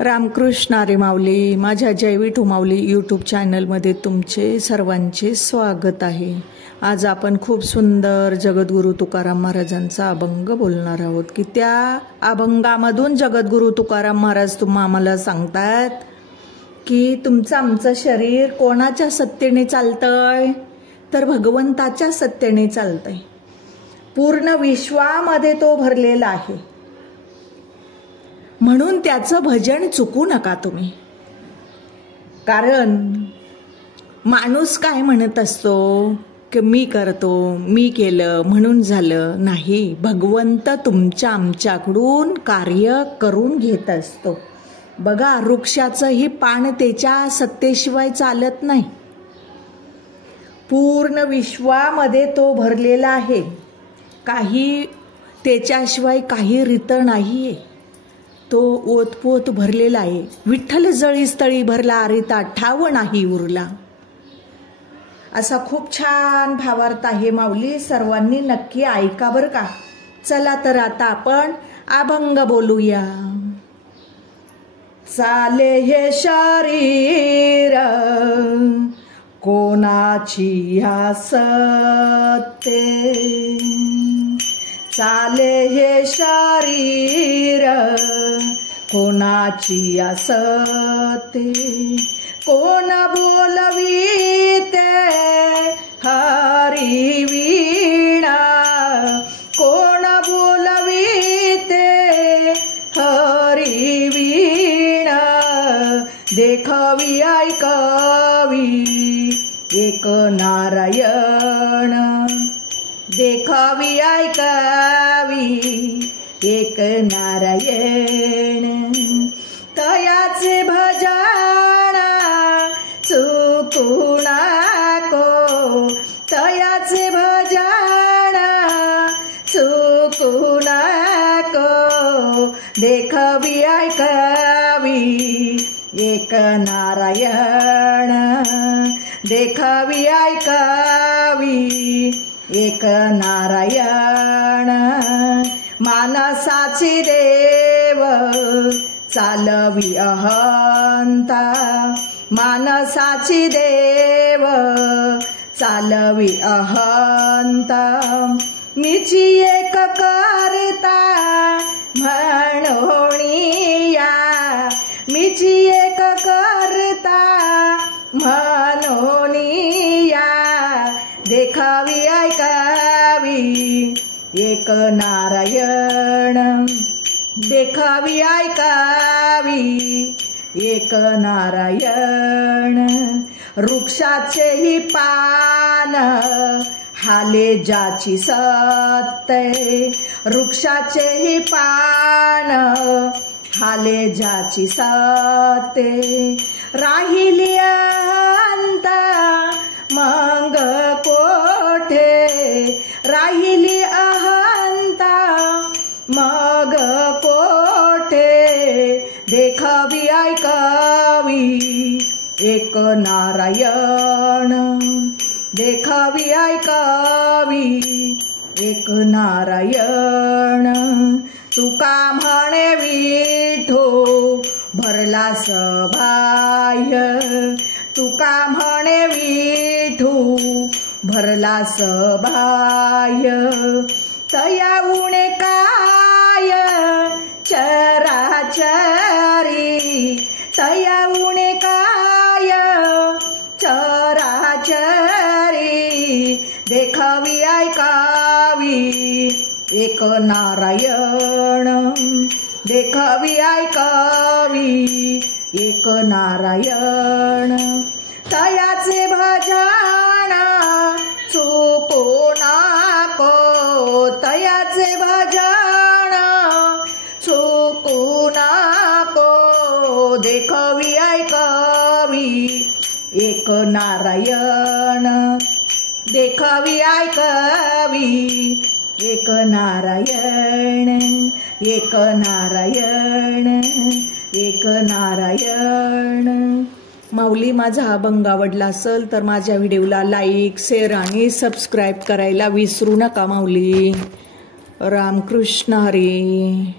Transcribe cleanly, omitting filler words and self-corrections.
रामकृष्ण हरी माऊली. माझ्या जय विठू माऊली यूट्यूब चॅनलमध्ये तुमचे सर्वांचे स्वागत आहे. आज आपण खूप सुंदर जगद्गुरू तुकाराम महाराजांचा अभंग बोलणार आहोत की त्या अभंगामधून जगद्गुरू तुकाराम महाराज आम्हाला सांगतात की तुमचं आमचं शरीर कोणाच्या सत्तेने चालतंय तर भगवंताच्या सत्तेने चालतंय. पूर्ण विश्वामध्ये तो भरलेला आहे, म्हणून त्याचं भजन चुकू नका तुम्ही. कारण माणूस काय म्हणत असतो की मी करतो, मी केलं म्हणून झालं. नाही, भगवंत तुमच्या आमच्याकडून कार्य करून घेत असतो. बघा, वृक्षाचंही पान त्याच्या सत्तेशिवाय चालत नाही. पूर्ण विश्वामध्ये तो भरलेला आहे, काही त्याच्याशिवाय काही रीत नाहीये. तो ओतपोत भरलेला आहे. विठ्ठल जळी स्थळी भरला, रीता ठाव नाही उरला. असा खूप छान भावार्थ आहे माऊली. सर्वांनी नक्की ऐका बरं का. चला तर आता आपण अभंग बोलूया. चाले हे शरीर कोणाची सत्ते, चाले हे शरीर कोणाची सत्ते. कोण बोलवीते हरी वीणा, कोण बोलवीते हरी वीणा. देखवी ऐकावी एक नारायण, देखावी ऐकावी एक नारायण. तयाचे भजन चुकू नको, तयाचे भजन चुकू नको. देखावी ऐकावी एक नारायण, देखावी ऐकावी एक नारायण. मानसाची देव चालवी अहंता, मानसाची देव चालवी अहंता. मीची एक करता म्हणोनिया, मीची एक करता म्हणोनिया. देखावी ऐकावी एक नारायण, देखावी ऐकावी एक नारायण. वृक्षाचेही पान हाले ज्याची सत्ते, वृक्षाचेही पान हाले ज्याची सत्ते. राहिली अंत मग कोठे, राहिली अहंता मग कोठे. देखावी ऐकावी एक नारायण, देखावी ऐकावी एक नारायण. तुका म्हणे विठो भरला सबाह्य, तुका म्हणे विठू भरला सबाह्य. तया उणे काय चराचरी, तया उणे काय चराचरी. देखावी ऐकावी एक नारायण, देखावी ऐकावी एक नारायण. तयाचे भजन चुकू नको, तयाचे भजन चुकू नको. देखावी ऐकावी एक नारायण, देखावी ऐकावी एक नारायण, एक नारायण, एक नारायण. माऊली, माझा हा अभंग आवडला असेल तर माझ्या व्हिडिओला लाईक, शेअर आणि सबस्क्राईब करायला विसरू नका माऊली. रामकृष्ण हरी.